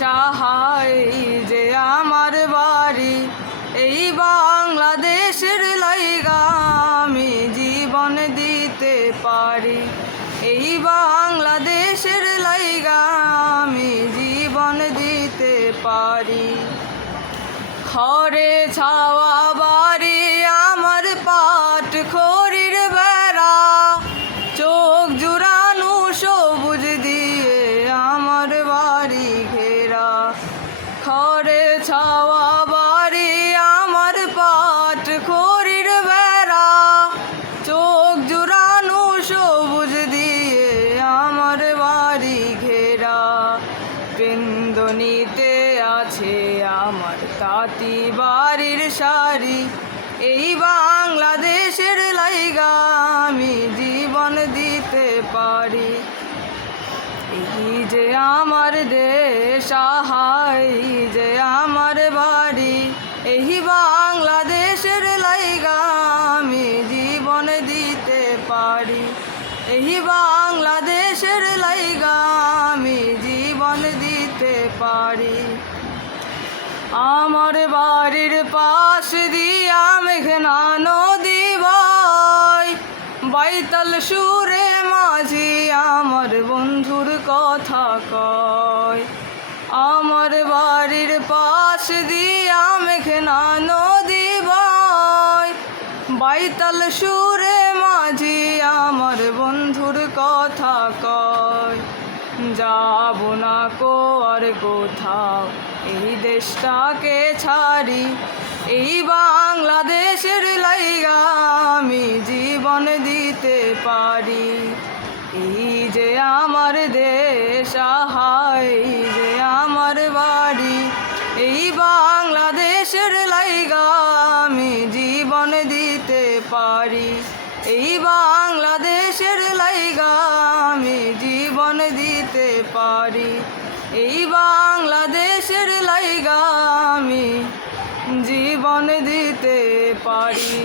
সহায় যে আমার বাড়ি এই বাংলাদেশের লাইগা আমি জীবন দিতে পারি। এই বাংলাদেশের লাইগা আমি জীবন দিতে পারি। খড়ে ছাওয়া বাড়ি আমার পাট খড়ির বেড়া, চোখ জুড়ানো সবুজ দিয়ে আমার বাড়ি ঘেরা। খড়ে ছাওয়া বাড়ি আমার পাট খড়ির বেড়া, চোখ জুড়ানো সবুজ দিয়ে আমার বাড়ি ঘেরা। পেন্দনিতে আছে আমার তাঁতি বাড়ির শাড়ি, এই বাংলাদেশের লাইগা আমি জীবন দিতে পারি। এই যে আমার দেশ, আহাই যে আমার বাড়ি, এই বাংলাদেশের লাইগা আমি জীবন দিতে পারি। এই বাংলাদেশের লাইগা আমি জীবন দিতে পারি। আমার বাড়ির পাশ দিয়া মেঘনা নদী বয়, বাইতাল সুরে মাঝি আমার বন্ধুর কথা কয়। আমার বাড়ির পাশ দিয়া মেঘনা নদী বয়, বাইতাল সুরে মাঝি আমার বন্ধুর কথা কয়। যাব না কো আর কোথাও এই দেশটাকে ছাড়ি, এই বাংলাদেশের লাইগা আমি জীবন দিতে পারি। এই যে আমার দেশ, আহাই যে আমার বাড়ি, এই বাংলাদেশের লাইগা আমি জীবন দিতে পারি। এই বাংলাদেশের লাইগা আমি জীবন দিতে পারি। এই বাংলাদেশের লাইগা আমি জীবন দিতে পারি।